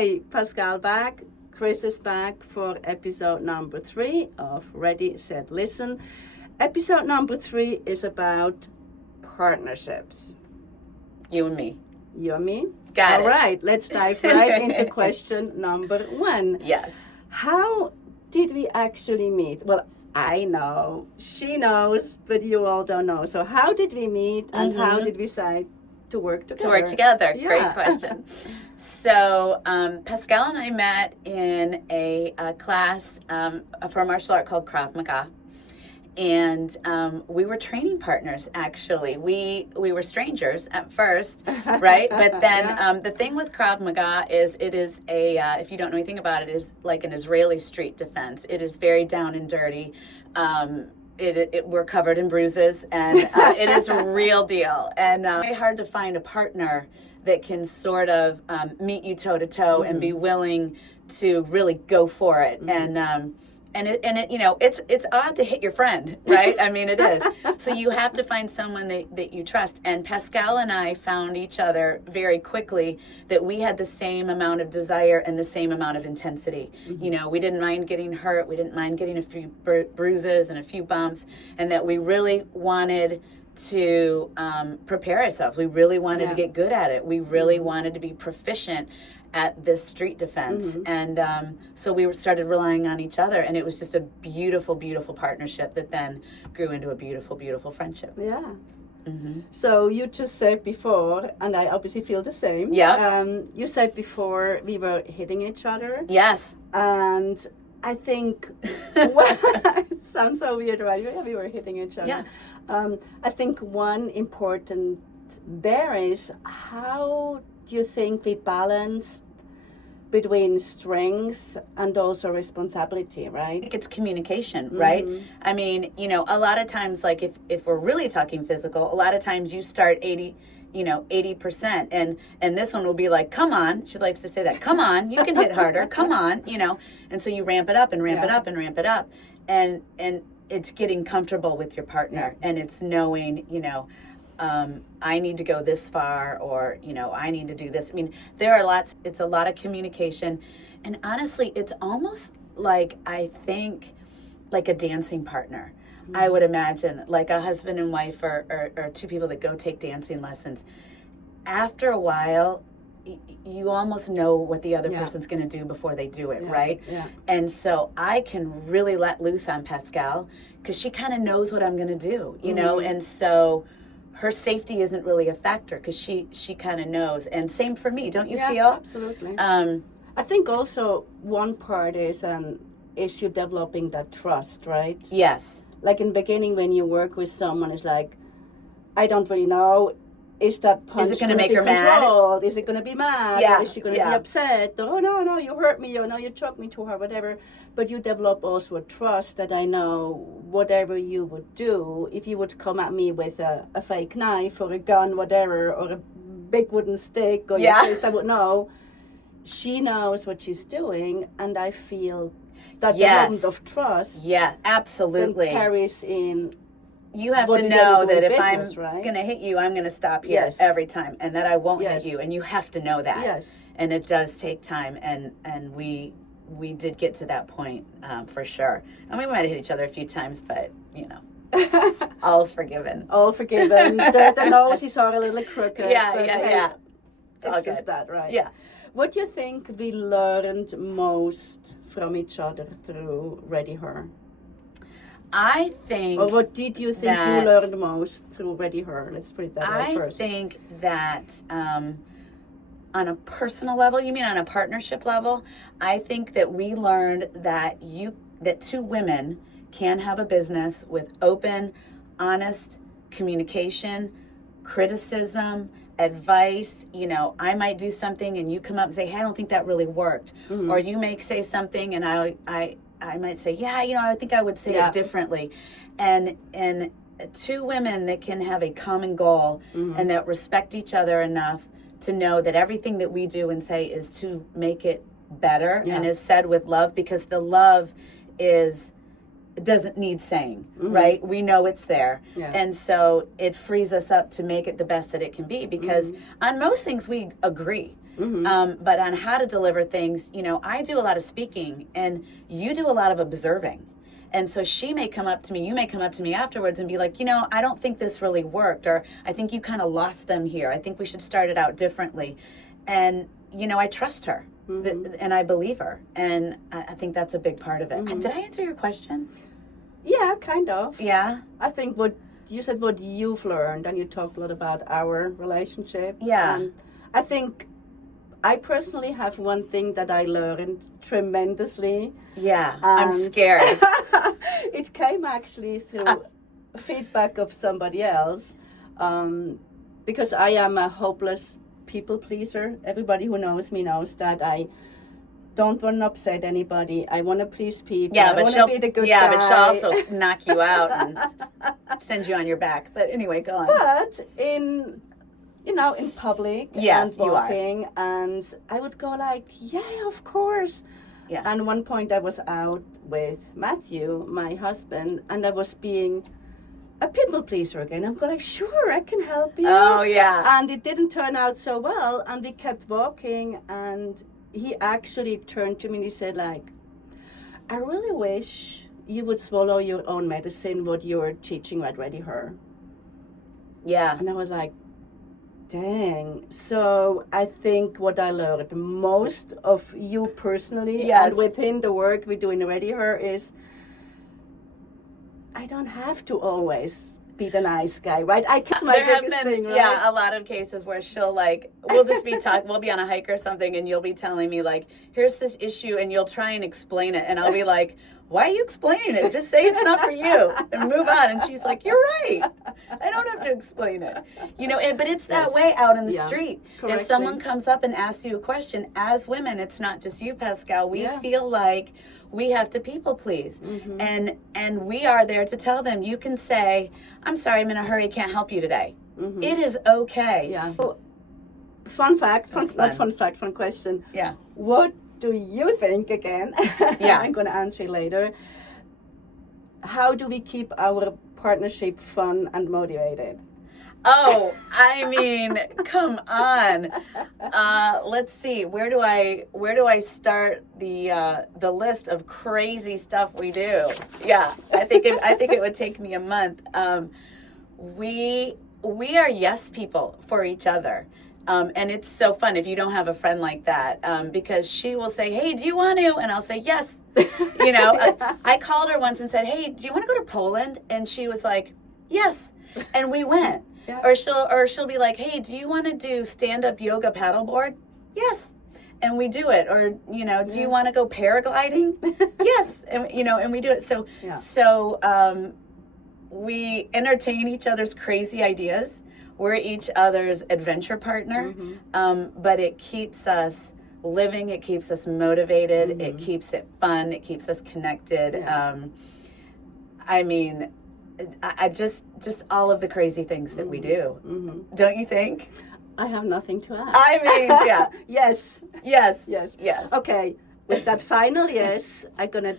Okay, Pascal back. Kris is back for episode number 3 of Ready, Set, Listen. Episode number 3 is about partnerships. You and me. You and me? Got it. All right, let's dive right into question number 1. Yes. How did we actually meet? Well, I know, she knows, but you all don't know. So how did we meet and how did we decide to work together? To work together. Yeah. Great question. So Pascal and I met in a class for martial art called Krav Maga. And we were training partners, actually. We were strangers at first, right? But then the thing with Krav Maga is it is if you don't know anything about it, is like an Israeli street defense. It is very down and dirty. We're covered in bruises, and it is a real deal. And very hard to find a partner that can sort of meet you toe to toe and be willing to really go for it. And it you know, it's odd to hit your friend, right? I mean, it is. So you have to find someone that you trust. And Pascal and I found each other very quickly that we had the same amount of desire and the same amount of intensity. You know, we didn't mind getting hurt. We didn't mind getting a few bruises and a few bumps, and that we really wanted to prepare ourselves. We really wanted to get good at it. We really wanted to be proficient at this street defense. And so we started relying on each other, and it was just a beautiful, beautiful partnership that then grew into a beautiful, beautiful friendship. Yeah. So you just said before, and I obviously feel the same. Yeah. You said before we were hitting each other. Yes. And I think, it sounds so weird, right? Yeah, we were hitting each other. Yeah. I think one important there is, how do you think we balance between strength and also responsibility, right? I think it's communication, right? I mean, you know, a lot of times, like if we're really talking physical, a lot of times you start 80%, and this one will be like, come on, she likes to say that, come on, you can hit harder, come on, you know, and so you ramp it up and ramp it up and ramp it up, and it's getting comfortable with your partner, and it's knowing, you know, I need to go this far, or, you know, I need to do this. I mean, it's a lot of communication. And honestly, it's almost like, I think, like a dancing partner. I would imagine, like a husband and wife or two people that go take dancing lessons. After a while, you almost know what the other person's going to do before they do it, right? Yeah. And so I can really let loose on Pascal because she kind of knows what I'm going to do, you know? And so her safety isn't really a factor because she kind of knows. And same for me, don't you feel? Absolutely. I think also one part is you developing that trust, right? Yes. Like in the beginning when you work with someone, it's like, I don't really know, is that punch is it going to make her controlled? mad? Is it going to be mad? Yeah. Or is she going to be upset? Or, oh, no, you hurt me. Or no, you choked me to her, whatever. But you develop also a trust that I know whatever you would do, if you would come at me with a fake knife or a gun, whatever, or a big wooden stick or your fist, I would know. She knows what she's doing, and I feel that development of trust absolutely carries in. You have to know that if business, I'm going to hit you, I'm going to stop here every time, and that I won't hit you, and you have to know that. Yes. And it does take time, and we did get to that point for sure. And we might have hit each other a few times, but, you know, all's forgiven. All forgiven. The noses are a little crooked. Yeah. It's just that, right? Yeah. What do you think we learned most from each other through ReadyHer? I think... Or what did you think you learned most through ReadyHer? Let's put it that way first. I think that on a personal level, you mean on a partnership level, I think that we learned that two women can have a business with open, honest communication, criticism, advice. You know, I might do something and you come up and say, hey, I don't think that really worked. Or you may say something and I might say, yeah, you know, I think I would say it differently. And two women that can have a common goal and that respect each other enough to know that everything that we do and say is to make it better and is said with love, because the love doesn't need saying, right? We know it's there. Yeah. And so it frees us up to make it the best that it can be, because on most things we agree. But on how to deliver things, I do a lot of speaking and you do a lot of observing. And so she may come up to me, you may come up to me afterwards and be like, I don't think this really worked, or I think you kind of lost them here. I think we should start it out differently. And, I trust her and I believe her. And I think that's a big part of it. Did I answer your question? Yeah, kind of. Yeah. I think what you said, what you've learned, and you talked a lot about our relationship. Yeah. And I think I personally have one thing that I learned tremendously. Yeah, I'm scared. It came actually through feedback of somebody else, because I am a hopeless people pleaser. Everybody who knows me knows that I don't want to upset anybody. I want to please people. Yeah, I want to be the good guy. but she'll also knock you out and send you on your back. But anyway, go on. But in public yes, and walking, and I would go like, yeah, of course. Yeah. And one point I was out with Matthew, my husband, and I was being a people pleaser again. I'm going like, sure, I can help you. Oh, yeah. And it didn't turn out so well, and we kept walking, and he actually turned to me and he said like, I really wish you would swallow your own medicine, what you're teaching at ReadyHer. Yeah. And I was like, dang. So I think what I learned most of you personally and within the work we do in ReadyHer is I don't have to always be the nice guy, right? That's my biggest thing, right? Yeah, a lot of cases where she'll we'll just be we'll be on a hike or something and you'll be telling me like, here's this issue and you'll try and explain it and I'll be like, why are you explaining it? Just say it's not for you and move on. And she's like, you're right. I don't have to explain it. But it's that way out in the street. Correctly. If someone comes up and asks you a question, as women, it's not just you, Pascal. We feel like we have to people please. And we are there to tell them, you can say, I'm sorry, I'm in a hurry, can't help you today. It is okay. Yeah. So, fun question. Yeah. What do you think again? Yeah. I'm going to answer it later. How do we keep our partnership fun and motivated? Oh, I mean, come on. Let's see. Where do I start the list of crazy stuff we do? Yeah, I think it would take me a month. We are yes people for each other. And it's so fun if you don't have a friend like that, because she will say, hey, do you want to? And I'll say, yes. I called her once and said, hey, do you want to go to Poland? And she was like, yes. And we went. Yeah. Or she'll be like, hey, do you want to do stand-up yoga paddleboard? Yes. And we do it. Or, do you want to go paragliding? Yes. And we do it. So we entertain each other's crazy ideas. We're each other's adventure partner, but it keeps us living, it keeps us motivated, it keeps it fun, it keeps us connected. Yeah. I just all of the crazy things that we do. Don't you think? I have nothing to add. Yeah. Yes. Okay, with that final yes, I'm going to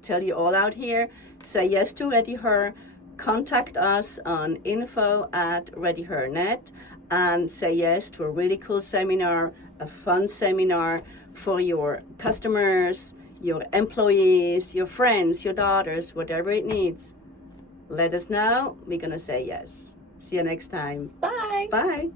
tell you all out here, say yes to ReadyHer. Contact us on info@ReadyHer.net and say yes to a really cool seminar, a fun seminar for your customers, your employees, your friends, your daughters, whatever it needs. Let us know. We're going to say yes. See you next time. Bye. Bye.